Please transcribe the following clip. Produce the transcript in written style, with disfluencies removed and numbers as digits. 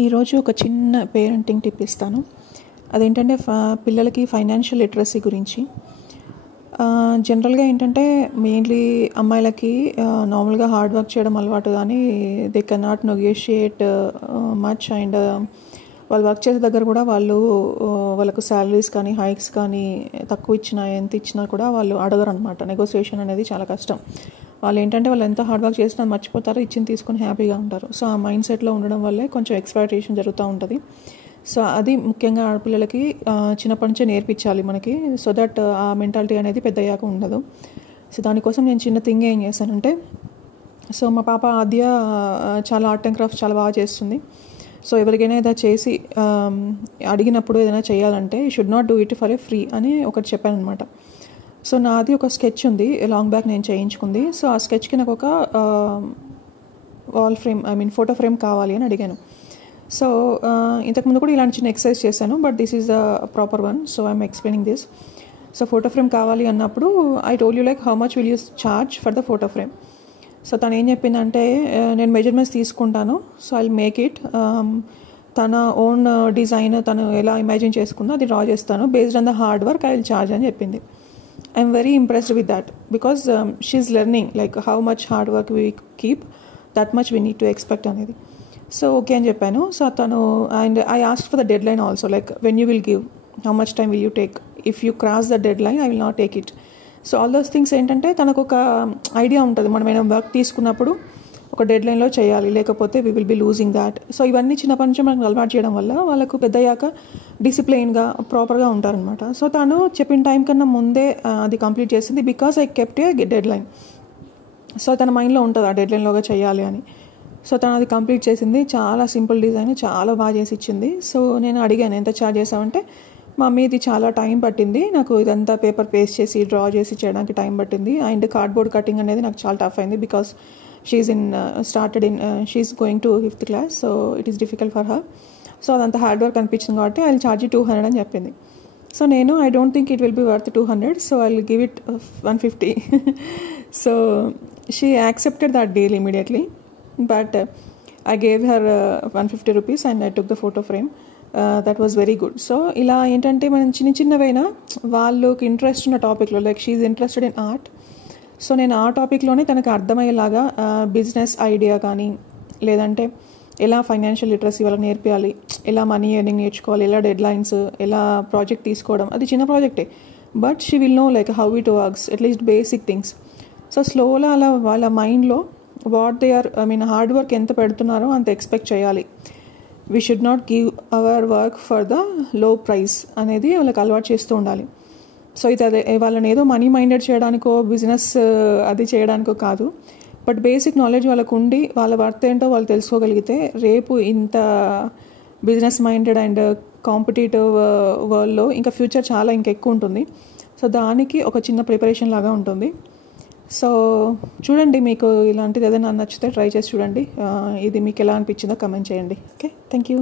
ఈరోజు ఒక చిన్న పేరెంటింగ్ టిప్ ఇస్తాను. అదేంటంటే పిల్లలకి ఫైనాన్షియల్ లిటరసీ గురించి. జనరల్గా ఏంటంటే మెయిన్లీ అమ్మాయిలకి నార్మల్గా హార్డ్ వర్క్ చేయడం అలవాటు, కానీ they can not negotiate much. And వాళ్ళు వర్క్ చేసే దగ్గర కూడా వాళ్ళకు శాలరీస్ కానీ హైక్స్ కానీ తక్కువ ఇచ్చినా ఎంత ఇచ్చినా కూడా వాళ్ళు అడగరు అనమాట. నెగోసియేషన్ అనేది చాలా కష్టం. వాళ్ళు ఏంటంటే వాళ్ళు ఎంత హార్డ్ వర్క్ చేసినా మర్చిపోతారు, ఇచ్చింది తీసుకొని హ్యాపీగా ఉంటారు. సో ఆ మైండ్ సెట్లో ఉండడం వల్లే కొంచెం ఎక్స్‌ప్లాయిటేషన్ జరుగుతూ ఉంటుంది. సో అది ముఖ్యంగా ఆడపిల్లలకి చిన్నప్పటి నుంచే నేర్పించాలి మనకి, సో దట్ ఆ మెంటాలిటీ అనేది పెద్దయ్యాక ఉండదు. సో దానికోసం నేను చిన్న థింగ్ ఏం చేశానంటే, సో మా పాప ఆద్య చాలా ఆర్ట్ అండ్ క్రాఫ్ట్స్ చాలా బాగా చేస్తుంది. సో ఎవరికైనా ఏదైనా చేసి అడిగినప్పుడు ఏదైనా చేయాలంటే you should not do it for a free అని ఒకటి చెప్పాను అనమాట. సో నాది ఒక స్కెచ్ ఉంది లాంగ్ బ్యాక్ నేను చేయించుకుంది. సో ఆ స్కెచ్కి నాకు ఒక వాల్ ఫ్రేమ్ ఫోటో ఫ్రేమ్ కావాలి అని అడిగాను. సో ఇంతకుముందు కూడా ఇలాంటి చిన్న ఎక్సర్సైజ్ చేశాను, but this is the proper one. So I'm explaining this. So photo frame కావాలి అన్నప్పుడు I told you like how much will you charge for the photo frame. So తను ఏం చెప్పిందంటే, నేను మెజర్మెంట్స్ తీసుకుంటాను, so I will make it. తన own design తను ఎలా ఇమాజిన్ చేసుకుందో అది డ్రా చేస్తాను, based on the hard work I will charge అని చెప్పింది. I'm very impressed with that, because she is learning like how much hard work we keep, that much we need to expect అనేది. So okay అని చెప్పాను. So తను and I asked for the deadline also, like when you will give, how much time will you take, if you cross the deadline I will not take it. So all those things ఏంటంటే తనకు ఒక idea ఉంటుంది, మనం ఏమైనా work తీసుకున్నప్పుడు ఒక dead లైన్లో చేయాలి, లేకపోతే we will be losing that. So ఇవన్నీ చిన్నప్పటి నుంచి మనకు అలవాటు చేయడం వల్ల వాళ్ళకు పెద్దయ్యాక డిసిప్లైన్గా ప్రాపర్గా ఉంటారనమాట. సో తను చెప్పిన టైం కన్నా ముందే అది కంప్లీట్ చేసింది, because I kept A dead line. So తన మైండ్లో ఉంటుంది ఆ డెడ్ లైన్లోగా చేయాలి అని. సో తను అది కంప్లీట్ చేసింది. చాలా సింపుల్ డిజైన్, చాలా బాగా చేసి ఇచ్చింది. సో నేను అడిగాను, ఎంత ఛార్జ్ చేసామంటే, మమ్మీ ఇది చాలా టైం పట్టింది నాకు, ఇదంతా పేపర్ పేస్ట్ చేసి డ్రా చేసి చేయడానికి టైం పట్టింది. అండ్ కార్డ్బోర్డ్ కటింగ్ అనేది నాకు చాలా టఫ్ అయింది, because she is going to 5th class, so it is difficult for her. So అదంతా హార్డ్ వర్క్ అనిపించింది కాబట్టి ఐ విల్ ఛార్జ్ 200 అని చెప్పింది. సో నేను I don't think it will be worth 200, so I will give it 150. So she accepted that deal immediately, but I gave her 150 rupees and I took the photo frame. That was very good. So ఇలా ఏంటంటే మనం చిన్నవైనా వాళ్ళకి interest ఉన్న టాపిక్లో, like she is interested in art, so నేను ఆ టాపిక్లోనే తనకు అర్థమయ్యేలాగా బిజినెస్ ఐడియా కానీ, లేదంటే ఎలా ఫైనాన్షియల్ లిటరసీ వాళ్ళకి నేర్పించాలి, ఎలా మనీ ఎర్నింగ్ నేర్చుకోవాలి, ఎలా డెడ్ లైన్స్, ఎలా ప్రాజెక్ట్ తీసుకోవడం, అది చిన్న ప్రాజెక్టే, but she will know like how it works, at least basic things. So స్లోగా అలా వాళ్ళ మైండ్లో what they are hard work ఎంత పెడుతున్నారో అంత ఎక్స్పెక్ట్ చేయాలి. We should not give our work for the low price అనేది వాళ్ళకి అలవాటు చేస్తూ ఉండాలి. సో ఇది అదే వాళ్ళని ఏదో మనీ మైండెడ్ చేయడానికో బిజినెస్ అది చేయడానికో కాదు, బట్ బేసిక్ నాలెడ్జ్ వాళ్ళకు ఉండి వాళ్ళ వర్త్ ఏంటో వాళ్ళు తెలుసుకోగలిగితే రేపు ఇంత బిజినెస్ మైండెడ్ అండ్ కాంపిటేటివ్ వరల్డ్లో ఇంకా ఫ్యూచర్ చాలా ఎక్కువ ఉంటుంది. సో దానికి ఒక చిన్న ప్రిపరేషన్ లాగా ఉంటుంది. సో చూడండి, మీకు ఇలాంటిది ఏదైనా నచ్చితే ట్రై చేసి చూడండి. ఇది మీకు ఎలా అనిపించిందో కమెంట్ చేయండి. Okay, thank you.